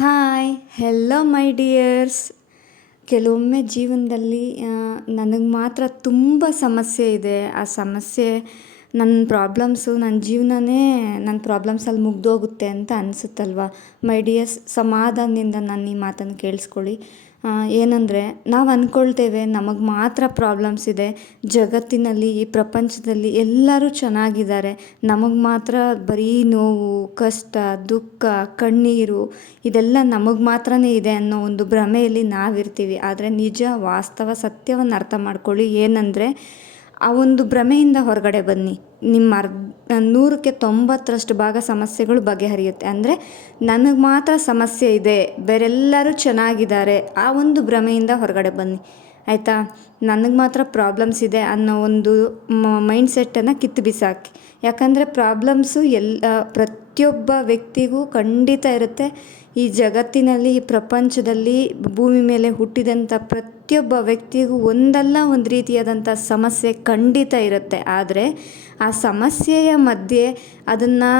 Hi hello ಮೈ dears. ಕೆಲವೊಮ್ಮೆ ಜೀವನದಲ್ಲಿ ನನಗೆ ಮಾತ್ರ ತುಂಬ ಸಮಸ್ಯೆ ಇದೆ. ಆ ಸಮಸ್ಯೆ ನನ್ನ ಪ್ರಾಬ್ಲಮ್ಸು ನನ್ನ ಜೀವನನೇ ನನ್ನ ಪ್ರಾಬ್ಲಮ್ಸಲ್ಲಿ ಮುಗ್ದೋಗುತ್ತೆ ಅಂತ ಅನಿಸುತ್ತಲ್ವ ಮೈ ಡಿಯರ್ಸ್. ಸಮಾಧಾನದಿಂದ ನಾನು ಈ ಮಾತನ್ನು ಕೇಳಿಸ್ಕೊಳ್ಳಿ. ಏನಂದರೆ ನಾವು ಅಂದ್ಕೊಳ್ತೇವೆ ನಮಗೆ ಮಾತ್ರ ಪ್ರಾಬ್ಲಮ್ಸ್ ಇದೆ, ಜಗತ್ತಿನಲ್ಲಿ ಈ ಪ್ರಪಂಚದಲ್ಲಿ ಎಲ್ಲರೂ ಚೆನ್ನಾಗಿದ್ದಾರೆ, ನಮಗೆ ಮಾತ್ರ ಬರೀ ನೋವು, ಕಷ್ಟ, ದುಃಖ, ಕಣ್ಣೀರು ಇದೆಲ್ಲ ನಮಗೆ ಮಾತ್ರನೇ ಇದೆ ಅನ್ನೋ ಒಂದು ಭ್ರಮೆಯಲ್ಲಿ ನಾವಿರ್ತೀವಿ. ಆದರೆ ನಿಜ ವಾಸ್ತವ ಸತ್ಯವನ್ನು ಅರ್ಥ ಮಾಡ್ಕೊಳ್ಳಿ. ಏನಂದರೆ ಆ ಒಂದು ಭ್ರಮೆಯಿಂದ ಹೊರಗಡೆ ಬನ್ನಿ. ನಿಮ್ಮ 100% ಭಾಗ ಸಮಸ್ಯೆಗಳು ಬಗೆಹರಿಯುತ್ತೆ. ಅಂದರೆ ನನಗೆ ಮಾತ್ರ ಸಮಸ್ಯೆ ಇದೆ, ಬೇರೆಲ್ಲರೂ ಚೆನ್ನಾಗಿದ್ದಾರೆ, ಆ ಒಂದು ಭ್ರಮೆಯಿಂದ ಹೊರಗಡೆ ಬನ್ನಿ ಆಯಿತಾ. ನನಗೆ ಮಾತ್ರ ಪ್ರಾಬ್ಲಮ್ಸ್ ಇದೆ ಅನ್ನೋ ಒಂದು ಮೈಂಡ್ಸೆಟ್ಟನ್ನು ಕಿತ್ತು ಬಿಸಾಕಿ. ಯಾಕಂದರೆ ಪ್ರಾಬ್ಲಮ್ಸು ಪ್ರತಿಯೊಬ್ಬ ವ್ಯಕ್ತಿಗೂ ಖಂಡಿತ ಇರುತ್ತೆ. ಈ ಜಗತ್ತಿನಲ್ಲಿ, ಈ ಪ್ರಪಂಚದಲ್ಲಿ, ಭೂಮಿ ಮೇಲೆ ಹುಟ್ಟಿದಂಥ ಪ್ರತಿಯೊಬ್ಬ ವ್ಯಕ್ತಿಗೂ ಒಂದಲ್ಲ ಒಂದು ರೀತಿಯಾದಂಥ ಸಮಸ್ಯೆ ಖಂಡಿತ ಇರುತ್ತೆ. ಆದರೆ ಆ ಸಮಸ್ಯೆಯ ಮಧ್ಯೆ ಅದನ್ನು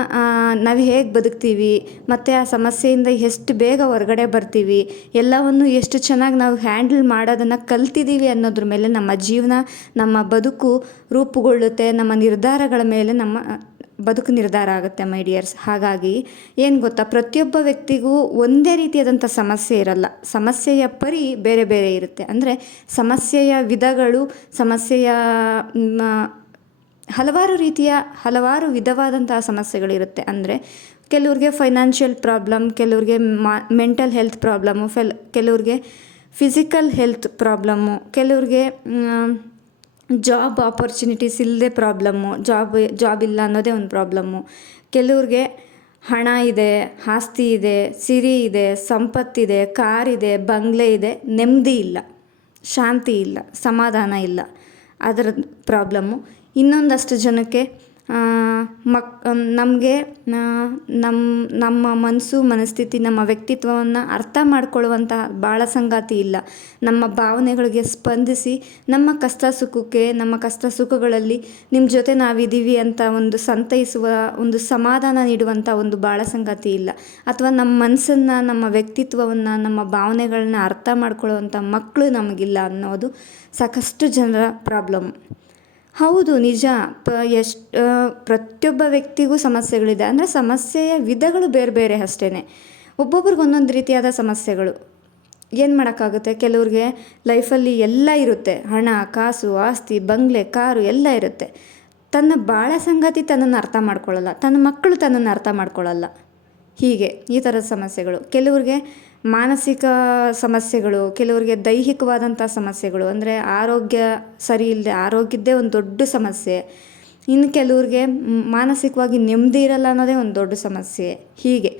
ನಾವು ಹೇಗೆ ಬದುಕ್ತೀವಿ ಮತ್ತು ಆ ಸಮಸ್ಯೆಯಿಂದ ಎಷ್ಟು ಬೇಗ ಹೊರಗಡೆ ಬರ್ತೀವಿ, ಎಲ್ಲವನ್ನು ಎಷ್ಟು ಚೆನ್ನಾಗಿ ನಾವು ಹ್ಯಾಂಡಲ್ ಮಾಡೋದನ್ನು ಕಲ್ತಿದ್ದೀವಿ ಅನ್ನೋದ್ರ ಮೇಲೆ ನಮ್ಮ ಜೀವನ, ನಮ್ಮ ಬದುಕು ರೂಪುಗೊಳ್ಳುತ್ತೆ. ನಮ್ಮ ನಿರ್ಧಾರಗಳ ಮೇಲೆ ನಮ್ಮ ಬದುಕು ನಿರ್ಧಾರ ಆಗುತ್ತೆ ಮೈ ಡಿಯರ್ಸ್. ಹಾಗಾಗಿ ಏನು ಗೊತ್ತಾ, ಪ್ರತಿಯೊಬ್ಬ ವ್ಯಕ್ತಿಗೂ ಒಂದೇ ರೀತಿಯಾದಂಥ ಸಮಸ್ಯೆ ಇರಲ್ಲ. ಸಮಸ್ಯೆಯ ಪರಿ ಬೇರೆ ಬೇರೆ ಇರುತ್ತೆ. ಅಂದರೆ ಸಮಸ್ಯೆಯ ವಿಧಗಳು, ಸಮಸ್ಯೆಯ ಹಲವಾರು ವಿಧವಾದಂತಹ ಸಮಸ್ಯೆಗಳಿರುತ್ತೆ. ಅಂದರೆ ಕೆಲವ್ರಿಗೆ ಫೈನಾನ್ಷಿಯಲ್ ಪ್ರಾಬ್ಲಮ್, ಕೆಲವ್ರಿಗೆ ಮೆಂಟಲ್ ಹೆಲ್ತ್ ಪ್ರಾಬ್ಲಮ್ಮು, ಕೆಲವ್ರಿಗೆ ಫಿಸಿಕಲ್ ಹೆಲ್ತ್ ಪ್ರಾಬ್ಲಮ್ಮು, ಕೆಲವ್ರಿಗೆ ಜಾಬ್ ಆಪರ್ಚುನಿಟೀಸ್ ಇಲ್ಲದೆ ಪ್ರಾಬ್ಲಮ್ಮು, ಜಾಬ್ ಇಲ್ಲ ಅನ್ನೋದೇ ಒಂದು ಪ್ರಾಬ್ಲಮ್ಮು. ಕೆಲವ್ರಿಗೆ ಹಣ ಇದೆ, ಆಸ್ತಿ ಇದೆ, ಸಿರಿ ಇದೆ, ಸಂಪತ್ತಿದೆ, ಕಾರಿದೆ, ಬಂಗ್ಲೆ ಇದೆ, ನೆಮ್ಮದಿ ಇಲ್ಲ, ಶಾಂತಿ ಇಲ್ಲ, ಸಮಾಧಾನ ಇಲ್ಲ, ಅದರ ಪ್ರಾಬ್ಲಮ್ಮು. ಇನ್ನೊಂದಷ್ಟು ಜನಕ್ಕೆ ನಮಗೆ ನಮ್ಮ ಮನಸ್ಥಿತಿ, ನಮ್ಮ ವ್ಯಕ್ತಿತ್ವವನ್ನು ಅರ್ಥ ಮಾಡ್ಕೊಳ್ಳುವಂಥ ಬಾಳ ಸಂಗಾತಿ ಇಲ್ಲ. ನಮ್ಮ ಭಾವನೆಗಳಿಗೆ ಸ್ಪಂದಿಸಿ ನಮ್ಮ ಕಷ್ಟ ಸುಖಗಳಲ್ಲಿ ನಿಮ್ಮ ಜೊತೆ ನಾವಿದ್ದೀವಿ ಅಂತ ಒಂದು ಸಂತೈಸುವ, ಒಂದು ಸಮಾಧಾನ ನೀಡುವಂಥ ಒಂದು ಬಾಳ ಸಂಗಾತಿ ಇಲ್ಲ. ಅಥವಾ ನಮ್ಮ ಮನಸ್ಸನ್ನು, ನಮ್ಮ ವ್ಯಕ್ತಿತ್ವವನ್ನು, ನಮ್ಮ ಭಾವನೆಗಳನ್ನ ಅರ್ಥ ಮಾಡ್ಕೊಳ್ಳುವಂಥ ಮಕ್ಕಳು ನಮಗಿಲ್ಲ ಅನ್ನೋದು ಸಾಕಷ್ಟು ಜನರ ಪ್ರಾಬ್ಲಮ್. ಹೌದು, ನಿಜ. ಪ್ರತಿಯೊಬ್ಬ ವ್ಯಕ್ತಿಗೂ ಸಮಸ್ಯೆಗಳಿದೆ. ಅಂದರೆ ಸಮಸ್ಯೆಯ ವಿಧಗಳು ಬೇರೆ ಬೇರೆ ಅಷ್ಟೇ. ಒಬ್ಬೊಬ್ರಿಗೆ ಒಂದೊಂದು ರೀತಿಯಾದ ಸಮಸ್ಯೆಗಳು. ಏನು ಮಾಡೋಕ್ಕಾಗುತ್ತೆ, ಕೆಲವ್ರಿಗೆ ಲೈಫಲ್ಲಿ ಎಲ್ಲ ಇರುತ್ತೆ, ಹಣ, ಕಾಸು, ಆಸ್ತಿ, ಬಂಗ್ಲೆ, ಕಾರು ಎಲ್ಲ ಇರುತ್ತೆ. ತನ್ನ ಬಾಳ ಸಂಗಾತಿ ತನ್ನನ್ನು ಅರ್ಥ ಮಾಡ್ಕೊಳ್ಳಲ್ಲ, ತನ್ನ ಮಕ್ಕಳು ತನ್ನನ್ನು ಅರ್ಥ ಮಾಡ್ಕೊಳ್ಳಲ್ಲ. ಹೀಗೆ ಈ ಥರದ ಸಮಸ್ಯೆಗಳು. ಕೆಲವ್ರಿಗೆ ಮಾನಸಿಕ ಸಮಸ್ಯೆಗಳು, ಕೆಲವರಿಗೆ ದೈಹಿಕವಾದಂಥ ಸಮಸ್ಯೆಗಳು. ಅಂದರೆ ಆರೋಗ್ಯ ಸರಿ ಇಲ್ಲದೆ ಆರೋಗ್ಯದ್ದೇ ಒಂದು ದೊಡ್ಡ ಸಮಸ್ಯೆ. ಇನ್ನು ಕೆಲವ್ರಿಗೆ ಮಾನಸಿಕವಾಗಿ ನೆಮ್ಮದಿ ಇರಲ್ಲ ಅನ್ನೋದೇ ಒಂದು ದೊಡ್ಡ ಸಮಸ್ಯೆ. ಹೀಗೆ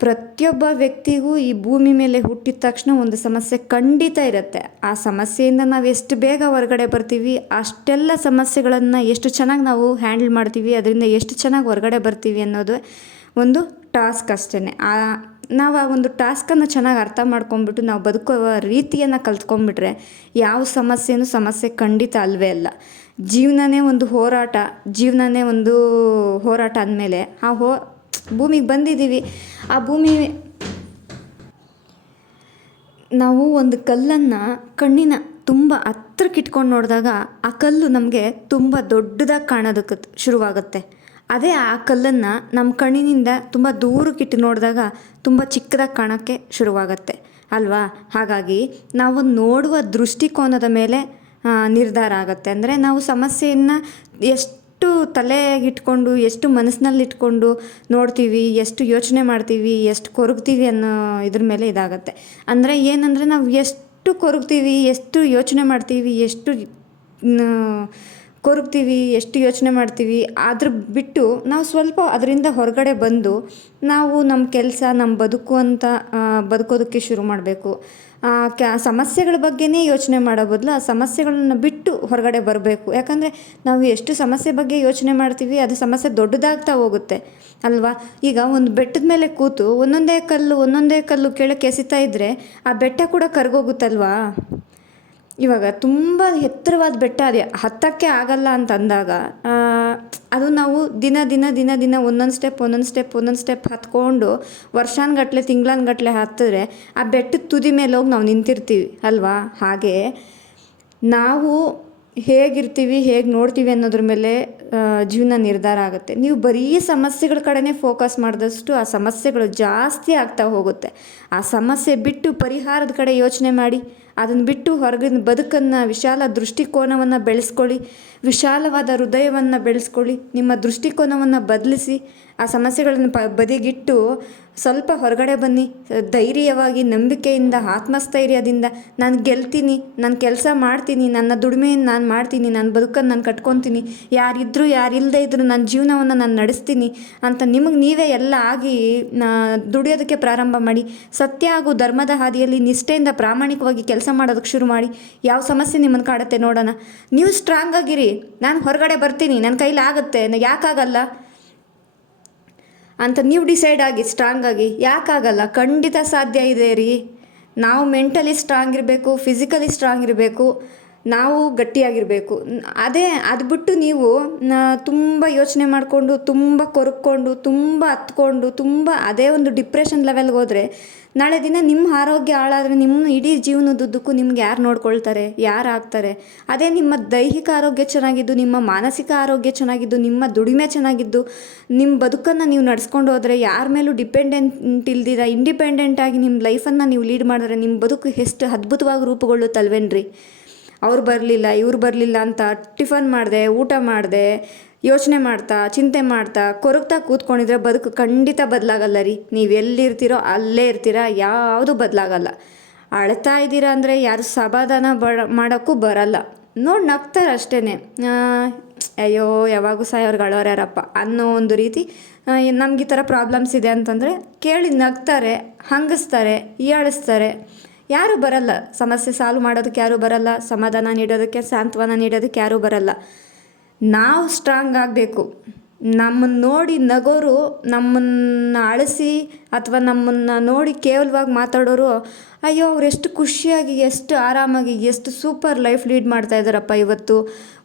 ಪ್ರತಿಯೊಬ್ಬ ವ್ಯಕ್ತಿಗೂ ಈ ಭೂಮಿ ಮೇಲೆ ಹುಟ್ಟಿದ ತಕ್ಷಣ ಒಂದು ಸಮಸ್ಯೆ ಖಂಡಿತ ಇರುತ್ತೆ. ಆ ಸಮಸ್ಯೆಯಿಂದ ನಾವು ಎಷ್ಟು ಬೇಗ ಹೊರಗಡೆ ಬರ್ತೀವಿ, ಅಷ್ಟೆಲ್ಲ ಸಮಸ್ಯೆಗಳನ್ನು ಎಷ್ಟು ಚೆನ್ನಾಗಿ ನಾವು ಹ್ಯಾಂಡಲ್ ಮಾಡ್ತೀವಿ, ಅದರಿಂದ ಎಷ್ಟು ಚೆನ್ನಾಗಿ ಹೊರಗಡೆ ಬರ್ತೀವಿ ಅನ್ನೋದು ಒಂದು ಟಾಸ್ಕ್ ಅಷ್ಟೇ. ನಾವು ಆ ಒಂದು ಟಾಸ್ಕನ್ನು ಚೆನ್ನಾಗಿ ಅರ್ಥ ಮಾಡ್ಕೊಂಬಿಟ್ಟು ನಾವು ಬದುಕುವ ರೀತಿಯನ್ನು ಕಲ್ತ್ಕೊಂಡ್ಬಿಟ್ರೆ ಯಾವ ಸಮಸ್ಯೆ ಖಂಡಿತ ಅಲ್ವೇ ಅಲ್ಲ. ಜೀವನನೇ ಒಂದು ಹೋರಾಟ ಅಂದಮೇಲೆ ಭೂಮಿಗೆ ಬಂದಿದ್ದೀವಿ. ಆ ನಾವು ಒಂದು ಕಲ್ಲನ್ನು ಕಣ್ಣಿನ ತುಂಬ ಹತ್ರಕ್ಕೆ ಇಟ್ಕೊಂಡು ನೋಡಿದಾಗ ಆ ಕಲ್ಲು ನಮಗೆ ತುಂಬ ದೊಡ್ಡದಾಗಿ ಕಾಣೋದಕ್ಕೆ ಶುರುವಾಗುತ್ತೆ. ಅದೇ ಆ ಕಲ್ಲನ್ನು ನಮ್ಮ ಕಣ್ಣಿನಿಂದ ತುಂಬ ದೂರಕ್ಕಿಟ್ಟು ನೋಡಿದಾಗ ತುಂಬ ಚಿಕ್ಕದಾಗಿ ಕಾಣೋಕ್ಕೆ ಶುರುವಾಗತ್ತೆ ಅಲ್ವಾ. ಹಾಗಾಗಿ ನಾವು ನೋಡುವ ದೃಷ್ಟಿಕೋನದ ಮೇಲೆ ನಿರ್ಧಾರ ಆಗುತ್ತೆ. ಅಂದರೆ ನಾವು ಸಮಸ್ಯೆಯನ್ನು ಎಷ್ಟು ತಲೆಗಿಟ್ಕೊಂಡು, ಎಷ್ಟು ಮನಸ್ಸಿನಲ್ಲಿಟ್ಕೊಂಡು ನೋಡ್ತೀವಿ, ಎಷ್ಟು ಯೋಚನೆ ಮಾಡ್ತೀವಿ, ಎಷ್ಟು ಕೊರಗ್ತೀವಿ ಅನ್ನೋ ಇದ್ರ ಮೇಲೆ ಇದಾಗತ್ತೆ. ಅಂದರೆ ಏನಂದರೆ ನಾವು ಎಷ್ಟು ಕೊರಗ್ತೀವಿ, ಎಷ್ಟು ಯೋಚನೆ ಮಾಡ್ತೀವಿ, ಎಷ್ಟು ಯೋಚನೆ ಮಾಡ್ತೀವಿ, ಅದ್ರ ಬಿಟ್ಟು ನಾವು ಸ್ವಲ್ಪ ಅದರಿಂದ ಹೊರಗಡೆ ಬಂದು ನಾವು ನಮ್ಮ ಕೆಲಸ, ನಮ್ಮ ಬದುಕೋದಕ್ಕೆ ಶುರು ಮಾಡಬೇಕು. ಸಮಸ್ಯೆಗಳ ಬಗ್ಗೆನೇ ಯೋಚನೆ ಮಾಡೋ ಬದಲು ಆ ಸಮಸ್ಯೆಗಳನ್ನ ಬಿಟ್ಟು ಹೊರಗಡೆ ಬರಬೇಕು. ಯಾಕಂದರೆ ನಾವು ಎಷ್ಟು ಸಮಸ್ಯೆ ಬಗ್ಗೆ ಯೋಚನೆ ಮಾಡ್ತೀವಿ, ಅದು ಸಮಸ್ಯೆ ದೊಡ್ಡದಾಗ್ತಾ ಹೋಗುತ್ತೆ ಅಲ್ವಾ. ಈಗ ಒಂದು ಬೆಟ್ಟದ ಮೇಲೆ ಕೂತು ಒಂದೊಂದೇ ಕಲ್ಲು ಕೆಳಕ್ಕೆ ಎಸಿತಾ ಇದ್ದರೆ ಆ ಬೆಟ್ಟ ಕೂಡ ಕರಗೋಗುತ್ತಲ್ವಾ. ಇವಾಗ ತುಂಬ ಎತ್ತರವಾದ ಬೆಟ್ಟ, ಅದೇ ಹತ್ತಕ್ಕೆ ಆಗಲ್ಲ ಅಂತ ಅಂದಾಗ ಅದು ನಾವು ದಿನ ದಿನ ದಿನ ದಿನ ಒಂದೊಂದು ಸ್ಟೆಪ್ ಹತ್ಕೊಂಡು ವರ್ಷಾನುಗಟ್ಲೆ ತಿಂಗಳಾನುಗಟ್ಲೆ ಹತ್ತಿದ್ರೆ ಆ ಬೆಟ್ಟದ ತುದಿ ಮೇಲೆ ಹೋಗಿ ನಾವು ನಿಂತಿರ್ತೀವಿ ಅಲ್ವಾ. ಹಾಗೆ ನಾವು ಹೇಗಿರ್ತೀವಿ, ಹೇಗೆ ನೋಡ್ತೀವಿ ಅನ್ನೋದ್ರ ಮೇಲೆ ಜೀವನ ನಿರ್ಧಾರ ಆಗುತ್ತೆ. ನೀವು ಬರೀ ಸಮಸ್ಯೆಗಳ ಕಡೆನೇ ಫೋಕಸ್ ಮಾಡಿದಷ್ಟು ಆ ಸಮಸ್ಯೆಗಳು ಜಾಸ್ತಿ ಆಗ್ತಾ ಹೋಗುತ್ತೆ. ಆ ಸಮಸ್ಯೆ ಬಿಟ್ಟು ಪರಿಹಾರದ ಕಡೆ ಯೋಚನೆ ಮಾಡಿ, ಅದನ್ನು ಬಿಟ್ಟು ಹೊರಗಿನ ಬದುಕನ್ನು, ವಿಶಾಲ ದೃಷ್ಟಿಕೋನವನ್ನು ಬೆಳೆಸ್ಕೊಳ್ಳಿ, ವಿಶಾಲವಾದ ಹೃದಯವನ್ನು ಬೆಳೆಸ್ಕೊಳ್ಳಿ. ನಿಮ್ಮ ದೃಷ್ಟಿಕೋನವನ್ನು ಬದಲಿಸಿ ಆ ಸಮಸ್ಯೆಗಳನ್ನು ಬದಿಗಿಟ್ಟು ಸ್ವಲ್ಪ ಹೊರಗಡೆ ಬನ್ನಿ. ಧೈರ್ಯವಾಗಿ, ನಂಬಿಕೆಯಿಂದ, ಆತ್ಮಸ್ಥೈರ್ಯದಿಂದ ನಾನು ಗೆಲ್ತೀನಿ, ನಾನು ಕೆಲಸ ಮಾಡ್ತೀನಿ, ನನ್ನ ದುಡಿಮೆಯನ್ನು ನಾನು ಮಾಡ್ತೀನಿ, ನನ್ನ ಬದುಕನ್ನು ನಾನು ಕಟ್ಕೊತೀನಿ, ಯಾರಿದ್ದರೂ ಯಾರಿಲ್ಲದೆ ಇದ್ದರೂ ನನ್ನ ಜೀವನವನ್ನು ನಾನು ನಡೆಸ್ತೀನಿ ಅಂತ ನಿಮಗೆ ನೀವೇ ಎಲ್ಲ ಆಗಿ ದುಡಿಯೋದಕ್ಕೆ ಪ್ರಾರಂಭ ಮಾಡಿ. ಸತ್ಯ ಹಾಗೂ ಧರ್ಮದ ಹಾದಿಯಲ್ಲಿ ನಿಷ್ಠೆಯಿಂದ ಪ್ರಾಮಾಣಿಕವಾಗಿ ಕೆಲಸ ಮಾಡೋದಕ್ಕೆ ಶುರು ಮಾಡಿ. ಯಾವ ಸಮಸ್ಯೆ ನಿಮ್ಮನ್ನು ಕಾಡುತ್ತೆ ನೋಡೋಣ. ನೀವು ಸ್ಟ್ರಾಂಗ್ ಆಗಿರಿ, ನಾನು ಹೊರಗಡೆ ಬರ್ತೀನಿ, ನನ್ನ ಕೈಲಿ ಆಗುತ್ತೆ, ಯಾಕಾಗಲ್ಲ ಅಂತ ನೀವು ಡಿಸೈಡ್ ಆಗಿ ಸ್ಟ್ರಾಂಗ್ ಆಗಿ. ಯಾಕಾಗಲ್ಲ, ಖಂಡಿತ ಸಾಧ್ಯ ಇದೆ ರೀ. ನಾವು ಮೆಂಟಲಿ ಸ್ಟ್ರಾಂಗ್ ಇರಬೇಕು, ಫಿಸಿಕಲಿ ಸ್ಟ್ರಾಂಗ್ ಇರಬೇಕು, ನಾವು ಗಟ್ಟಿಯಾಗಿರಬೇಕು. ಅದು ಬಿಟ್ಟು ನೀವು ತುಂಬ ಯೋಚನೆ ಮಾಡಿಕೊಂಡು, ತುಂಬ ಕೊರಕ್ಕೊಂಡು, ತುಂಬ ಹತ್ಕೊಂಡು, ತುಂಬ ಅದೇ ಒಂದು ಡಿಪ್ರೆಷನ್ ಲೆವೆಲ್ಗೆ ಹೋದರೆ ನಾಳೆ ದಿನ ನಿಮ್ಮ ಆರೋಗ್ಯ ಹಾಳಾದರೆ ನಿಮ್ಮ ಇಡೀ ಜೀವನದುದ್ದಕ್ಕೂ ನಿಮ್ಗೆ ಯಾರು ನೋಡ್ಕೊಳ್ತಾರೆ, ಯಾರು ಆಗ್ತಾರೆ? ಅದೇ ನಿಮ್ಮ ದೈಹಿಕ ಆರೋಗ್ಯ ಚೆನ್ನಾಗಿದ್ದು, ನಿಮ್ಮ ಮಾನಸಿಕ ಆರೋಗ್ಯ ಚೆನ್ನಾಗಿದ್ದು, ನಿಮ್ಮ ದುಡಿಮೆ ಚೆನ್ನಾಗಿದ್ದು, ನಿಮ್ಮ ಬದುಕನ್ನು ನೀವು ನಡೆಸ್ಕೊಂಡು ಹೋದರೆ, ಯಾರ ಮೇಲೂ ಡಿಪೆಂಡೆಂಟ್ ಇಲ್ದಿರ ಇಂಡಿಪೆಂಡೆಂಟಾಗಿ ನಿಮ್ಮ ಲೈಫನ್ನು ನೀವು ಲೀಡ್ ಮಾಡಿದ್ರೆ ನಿಮ್ಮ ಬದುಕು ಎಷ್ಟು ಅದ್ಭುತವಾಗಿ ರೂಪುಗೊಳ್ಳುತ್ತಲ್ವೇನ್ರಿ. ಅವ್ರು ಬರಲಿಲ್ಲ, ಇವ್ರು ಬರಲಿಲ್ಲ ಅಂತ ಟಿಫನ್ ಮಾಡಿದೆ, ಊಟ ಮಾಡಿದೆ, ಯೋಚನೆ ಮಾಡ್ತಾ, ಚಿಂತೆ ಮಾಡ್ತಾ, ಕೊರಗ್ತಾ ಕೂತ್ಕೊಂಡಿದ್ರೆ ಬದುಕು ಖಂಡಿತ ಬದಲಾಗಲ್ಲ ರೀ. ನೀವು ಎಲ್ಲಿರ್ತೀರೋ ಅಲ್ಲೇ ಇರ್ತೀರಾ, ಯಾವುದು ಬದಲಾಗಲ್ಲ. ಅಳ್ತಾ ಇದ್ದೀರಾ ಅಂದರೆ ಯಾರು ಸಮಾಧಾನ ಮಾಡೋಕ್ಕೂ ಬರಲ್ಲ. ನೋಡಿ ನಗ್ತಾರೆ ಅಷ್ಟೇ. ಅಯ್ಯೋ ಯಾವಾಗೂ ಸಾಯೋರ್ಗೆ ಅಳೋರು ಯಾರಪ್ಪ ಅನ್ನೋ ಒಂದು ರೀತಿ. ನಮ್ಗೆ ಈ ಥರ ಪ್ರಾಬ್ಲಮ್ಸ್ ಇದೆ ಅಂತಂದರೆ ಕೇಳಿ ನಗ್ತಾರೆ, ಹಂಗಿಸ್ತಾರೆ, ಹೀಯಾಳಿಸ್ತಾರೆ. ಯಾರೂ ಬರಲ್ಲ, ಸಮಸ್ಯೆ ಸಾಲ್ವ್ ಮಾಡೋದಕ್ಕೆ ಯಾರೂ ಬರಲ್ಲ, ಸಮಾಧಾನ ನೀಡೋದಕ್ಕೆ, ಸಾಂತ್ವನ ನೀಡೋದಕ್ಕೆ ಯಾರೂ ಬರಲ್ಲ. ನಾವು ಸ್ಟ್ರಾಂಗ್ ಆಗಬೇಕು. ನಮ್ಮನ್ನು ನೋಡಿ ನಗೋರು, ನಮ್ಮನ್ನು ಅಳಿಸಿ ಅಥವಾ ನಮ್ಮನ್ನು ನೋಡಿ ಕೇವಲವಾಗಿ ಮಾತಾಡೋರು, ಅಯ್ಯೋ ಅವ್ರು ಎಷ್ಟು ಖುಷಿಯಾಗಿ, ಎಷ್ಟು ಆರಾಮಾಗಿ, ಎಷ್ಟು ಸೂಪರ್ ಲೈಫ್ ಲೀಡ್ ಮಾಡ್ತಾ ಇದ್ದಾರಪ್ಪ ಇವತ್ತು,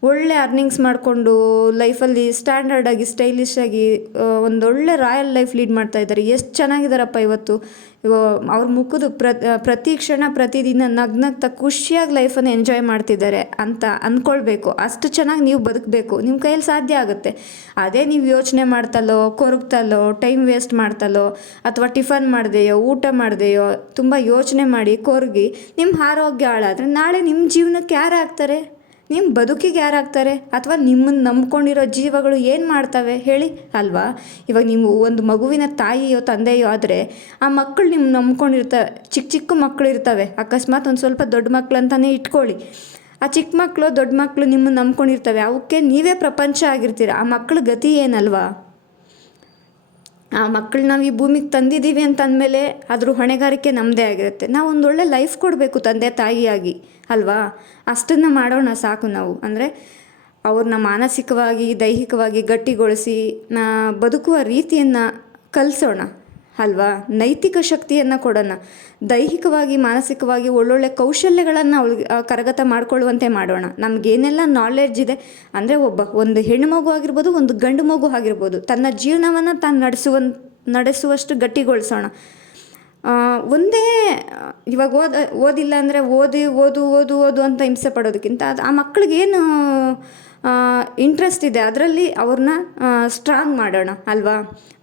ಒಳ್ಳೆ ಅರ್ನಿಂಗ್ಸ್ ಮಾಡಿಕೊಂಡು ಲೈಫಲ್ಲಿ ಸ್ಟ್ಯಾಂಡರ್ಡಾಗಿ, ಸ್ಟೈಲಿಶಾಗಿ ಒಂದೊಳ್ಳೆ ರಾಯಲ್ ಲೈಫ್ ಲೀಡ್ ಮಾಡ್ತಾ ಇದ್ದಾರೆ, ಎಷ್ಟು ಚೆನ್ನಾಗಿದ್ದಾರಪ್ಪ ಇವತ್ತು. ಅವ್ರ ಮುಖದ ಪ್ರತಿ ಕ್ಷಣ ಪ್ರತಿದಿನ ನಗ್ನಗ್ತಾ ಖುಷಿಯಾಗಿ ಲೈಫನ್ನು ಎಂಜಾಯ್ ಮಾಡ್ತಿದ್ದಾರೆ ಅಂತ ಅಂದ್ಕೊಳ್ಬೇಕು. ಅಷ್ಟು ಚೆನ್ನಾಗಿ ನೀವು ಬದುಕಬೇಕು, ನಿಮ್ಮ ಕೈಯಲ್ಲಿ ಸಾಧ್ಯ ಆಗುತ್ತೆ. ಅದೇ ನೀವು ಯೋಚನೆ ಮಾಡ್ತಲ್ಲೋ, ಕೊರಗ್ತಲ್ಲೋ, ಟೈಮ್ ವೇಸ್ಟ್ ಮಾಡ್ತಲ್ಲೋ, ಅಥವಾ ಟಿಫನ್ ಮಾಡ್ದೆಯೋ, ಊಟ ಮಾಡ್ದೆಯೋ, ತುಂಬ ಯೋಚನೆ ಮಾಡಿ ಕೊರಗಿ ನಿಮ್ಮ ಆರೋಗ್ಯ ಹಾಳಾದರೆ ನಾಳೆ ನಿಮ್ಮ ಜೀವನಕ್ಕೆ ಯಾರು ಆಗ್ತಾರೆ? ನಿಮ್ಮ ಬದುಕಿಗೆ ಯಾರಾಗ್ತಾರೆ? ಅಥವಾ ನಿಮ್ಮನ್ನು ನಂಬ್ಕೊಂಡಿರೋ ಜೀವಗಳು ಏನು ಮಾಡ್ತವೆ ಹೇಳಿ ಅಲ್ವಾ. ಇವಾಗ ನೀವು ಒಂದು ಮಗುವಿನ ತಾಯಿಯೋ ತಂದೆಯೋ ಆದರೆ ಆ ಮಕ್ಕಳು ನಿಮ್ಮ ನಂಬ್ಕೊಂಡಿರ್ತವೆ. ಚಿಕ್ಕ ಚಿಕ್ಕ ಮಕ್ಕಳು ಇರ್ತವೆ, ಅಕಸ್ಮಾತ್ ಒಂದು ಸ್ವಲ್ಪ ದೊಡ್ಡ ಮಕ್ಕಳು ಅಂತಲೇ ಇಟ್ಕೊಳ್ಳಿ. ಆ ಚಿಕ್ಕ ಮಕ್ಕಳು, ದೊಡ್ಡ ಮಕ್ಕಳು ನಿಮ್ಮನ್ನು ನಂಬ್ಕೊಂಡಿರ್ತವೆ, ಅವಕ್ಕೆ ನೀವೇ ಪ್ರಪಂಚ ಆಗಿರ್ತೀರ. ಆ ಮಕ್ಕಳ ಗತಿ ಏನಲ್ವಾ? ಆ ಮಕ್ಕಳು ನಾವು ಈ ಭೂಮಿಗೆ ತಂದಿದ್ದೀವಿ ಅಂತ ಅಂದಮೇಲೆ ಅದ್ರ ಹೊಣೆಗಾರಿಕೆ ನಮ್ಮದೇ ಆಗಿರುತ್ತೆ. ನಾವು ಒಂದೊಳ್ಳೆ ಲೈಫ್ ಕೊಡಬೇಕು ತಂದೆ ತಾಯಿಯಾಗಿ ಅಲ್ವಾ. ಅಷ್ಟನ್ನು ಮಾಡೋಣ ಸಾಕು ನಾವು. ಅಂದರೆ ಅವ್ರನ್ನ ಮಾನಸಿಕವಾಗಿ, ದೈಹಿಕವಾಗಿ ಗಟ್ಟಿಗೊಳಿಸಿ ಬದುಕುವ ರೀತಿಯನ್ನು ಕಲಿಸೋಣ ಅಲ್ವಾ. ನೈತಿಕ ಶಕ್ತಿಯನ್ನು ಕೊಡೋಣ. ದೈಹಿಕವಾಗಿ, ಮಾನಸಿಕವಾಗಿ ಒಳ್ಳೊಳ್ಳೆ ಕೌಶಲ್ಯಗಳನ್ನು ಅವ್ಳಿಗೆ ಕರಗತ ಮಾಡ್ಕೊಳ್ಳುವಂತೆ ಮಾಡೋಣ. ನಮಗೇನೆಲ್ಲ ನಾಲೆಡ್ಜ್ ಇದೆ ಅಂದರೆ ಒಂದು ಹೆಣ್ಣು ಮಗು ಆಗಿರ್ಬೋದು, ಒಂದು ಗಂಡು ಮಗು ಆಗಿರ್ಬೋದು, ತನ್ನ ಜೀವನವನ್ನು ತಾನು ನಡೆಸುವಷ್ಟು ಗಟ್ಟಿಗೊಳಿಸೋಣ. ಒಂದೇ ಇವಾಗ ಓದಿಲ್ಲ ಅಂದರೆ ಓದು ಅಂತ ಹಿಂಸೆ ಪಡೋದಕ್ಕಿಂತ ಆ ಮಕ್ಕಳಿಗೇನು ಇಂಟ್ರೆಸ್ಟ್ ಇದೆ ಅದರಲ್ಲಿ ಅವ್ರನ್ನ ಸ್ಟ್ರಾಂಗ್ ಮಾಡೋಣ ಅಲ್ವಾ.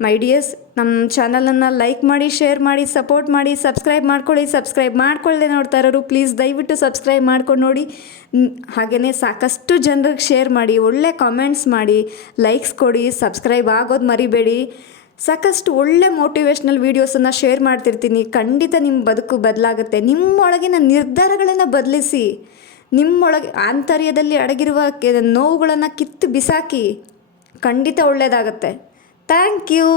ಮೈ ಡಿಯರ್ಸ್, ನಮ್ಮ ಚಾನಲನ್ನು ಲೈಕ್ ಮಾಡಿ, ಶೇರ್ ಮಾಡಿ, ಸಪೋರ್ಟ್ ಮಾಡಿ, ಸಬ್ಸ್ಕ್ರೈಬ್ ಮಾಡ್ಕೊಳ್ಳಿ. ಸಬ್ಸ್ಕ್ರೈಬ್ ಮಾಡ್ಕೊಳ್ಳದೆ ನೋಡ್ತಾ ಇರೋರು ಪ್ಲೀಸ್ ದಯವಿಟ್ಟು ಸಬ್ಸ್ಕ್ರೈಬ್ ಮಾಡ್ಕೊಂಡು ನೋಡಿ. ಹಾಗೆಯೇ ಸಾಕಷ್ಟು ಜನರಿಗೆ ಶೇರ್ ಮಾಡಿ, ಒಳ್ಳೆ ಕಾಮೆಂಟ್ಸ್ ಮಾಡಿ, ಲೈಕ್ಸ್ ಕೊಡಿ, ಸಬ್ಸ್ಕ್ರೈಬ್ ಆಗೋದು ಮರಿಬೇಡಿ. ಸಾಕಷ್ಟು ಒಳ್ಳೆ ಮೋಟಿವೇಶ್ನಲ್ ವೀಡಿಯೋಸನ್ನು ಶೇರ್ ಮಾಡ್ತಿರ್ತೀನಿ. ಖಂಡಿತ ನಿಮ್ಮ ಬದುಕು ಬದಲಾಗುತ್ತೆ. ನಿಮ್ಮೊಳಗಿನ ನಿರ್ಧಾರಗಳನ್ನು ಬದಲಿಸಿ, ನಿಮ್ಮೊಳಗೆ ಆಂತರ್ಯದಲ್ಲಿ ಅಡಗಿರುವ ನೋವುಗಳನ್ನು ಕಿತ್ತು ಬಿಸಾಕಿ, ಖಂಡಿತ ಒಳ್ಳೆಯದಾಗತ್ತೆ. Thank you.